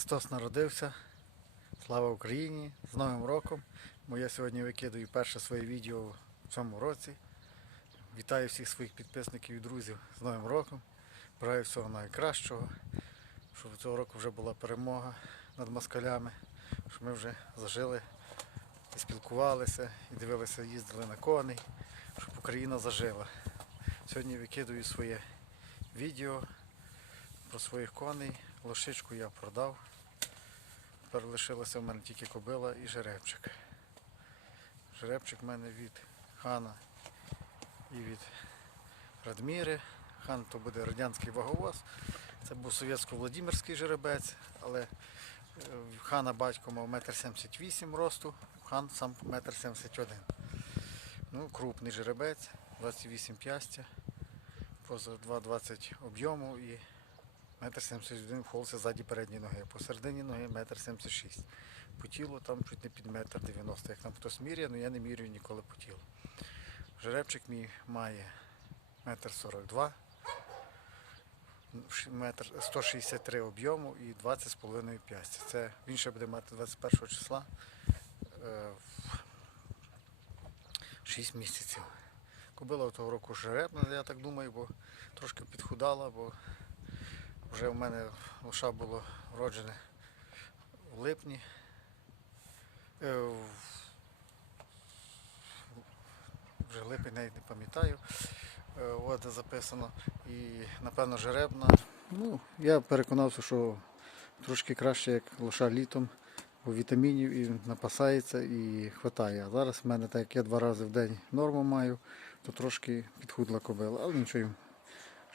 Христос народився. Слава Україні! З Новим роком! Бо я сьогодні викидаю перше своє відео в цьому році. Вітаю всіх своїх підписників і друзів з Новим роком. Бажаю всього найкращого, щоб цього року вже була перемога над москалями, щоб ми вже зажили і спілкувалися, і дивилися, їздили на коней, щоб Україна зажила. Сьогодні викидаю своє відео про своїх коней. Лошичку я продав. Тепер лишилося в мене тільки кобила і жеребчик. Жеребчик в мене від хана і від Радміри. Хан то буде радянський ваговоз. Це був совєтсько-владимирський жеребець, але е, хана батько мав 1,78 м росту, хан сам 1,71 м. Ну, крупний жеребець, 28 п'ястя, поза 2,20 об'єму і 1,71 м в холці ззаді передньої ноги. Посередині ноги 1,76 м. По тілу там чуть не під 1,90 м. Як там хтось міряє, але я не міряю ніколи по тілу. Жеребчик мій має 1,42 м, метр 163 об'єму і 20,5 п'ястя. Це він ще буде мати 21 числа е, 6 місяців. Кобила того року жеребна, я так думаю, бо трошки підхудала, бо вже в мене лоша було вроджене в липні. Е, Вже липень навіть не пам'ятаю. Е, От записано. І напевно жеребна. Ну, я переконався, що трошки краще, як лоша літом, бо вітамінів і напасається і хватає. А зараз в мене, так як я два рази в день норму маю, то трошки підхудла кобила. Але нічого,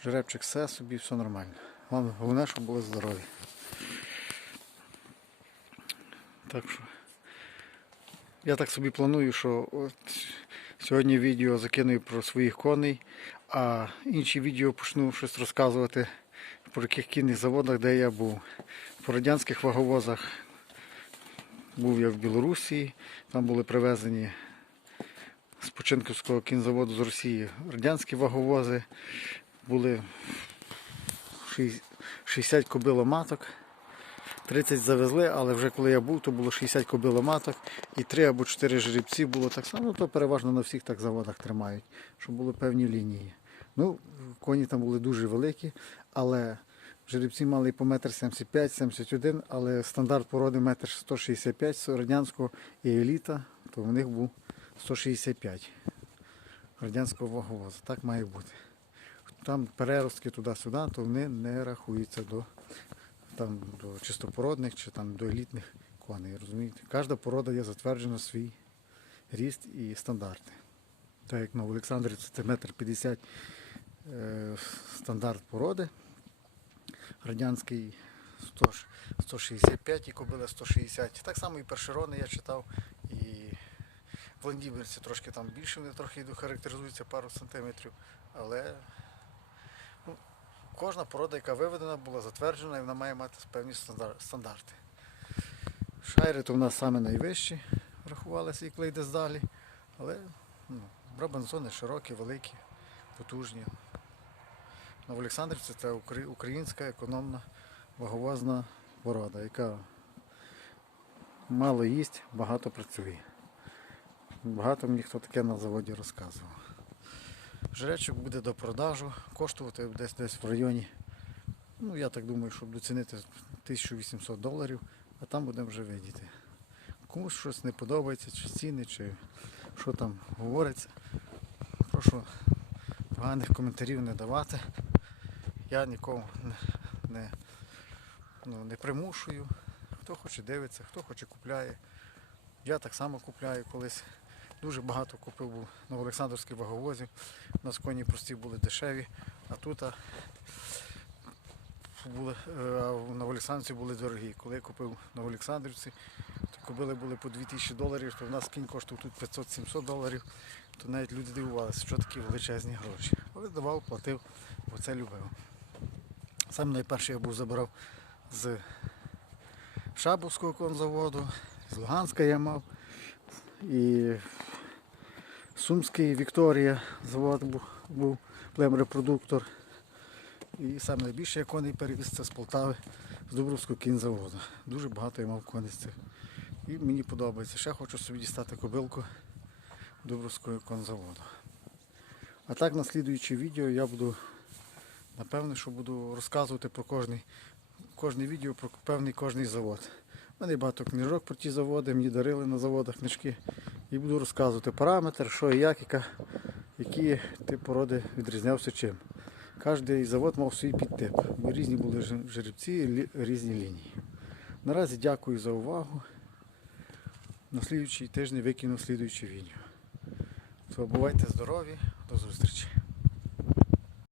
жеребчик все собі, все нормально. Головне, щоб були здорові. Так що я так собі планую, що от сьогодні відео закину про своїх коней, а інші відео почну щось розказувати про яких кінних заводах, де я був. По радянських ваговозах був я в Білорусі, там були привезені з Починківського кінзаводу з Росії радянські ваговози, були 60 кобиломаток. 30 завезли, але вже коли я був, то було 60 кобиломаток і 3 або 4 жеребці було так само, то переважно на всіх так заводах тримають, щоб були певні лінії. Ну, коні там були дуже великі, але жеребці мали і по 1,75-71 але стандарт породи 1,165 з радянського і еліта, то в них був 165 радянського ваговоза. Так має бути. Там переростки туди-сюди, то вони не рахуються до там до чистопородних чи там до елітних коней. Розумієте? Кожна порода є затверджена свій ріст і стандарти. Так як на Олександрівці це метр 50 е, стандарт породи. Радянський 100, 165 і кобила 160. Так само і першерони я читав. І Владимирці трошки там більше, вони трохи характеризуються пару сантиметрів. Але ну, кожна порода, яка виведена, була затверджена і вона має мати певні стандарти. Шайри то в нас саме найвищі рахувалися, як йде далі. Але ну, брабанзони широкі, великі, потужні. На Олександрівці це українська економна ваговозна порода, яка мало їсть, багато працює. Багато мені хто таке на заводі розказував. Жречок буде до продажу, коштувати десь десь в районі, ну я так думаю, щоб доцінити 1800 доларів, а там будемо вже видіти. Комусь щось не подобається, чи ціни, чи що там говориться. Прошу поганих коментарів не давати. Я нікого не, не, ну, не примушую. Хто хоче дивиться, хто хоче купляє. Я так само купляю колись. Дуже багато купив був на Олександрівській ваговозі. У нас коні прості були дешеві, а тут а, були, е, на Олександрівці були дорогі. Коли я купив на Олександрівці, то кобили були по 2000 доларів, то в нас кінь коштував тут 500-700 доларів, то навіть люди дивувалися, що такі величезні гроші. Але давав, платив, бо це любив. Саме найперше я був забрав з Шабовського конзаводу, з Луганська я мав. І Сумський Вікторія завод був, племрепродуктор. І саме найбільше я коней перевіз це з Полтави з Дубровського кінзаводу. Дуже багато я мав коней з цих. І мені подобається. Ще хочу собі дістати кобилку Дубровського конзаводу. А так на слідуюче відео я буду, напевне, що буду розказувати про кожний, кожне відео про певний кожний завод. У мене багато книжок про ті заводи, мені дарили на заводах книжки. І буду розказувати параметр, що і як, яка, які тип породи відрізнявся чим. Кожний завод мав свій підтип, різні були жеребці, різні лінії. Наразі дякую за увагу. На слідуючий тиждень викину слідуюче відео. То бувайте здорові, до зустрічі.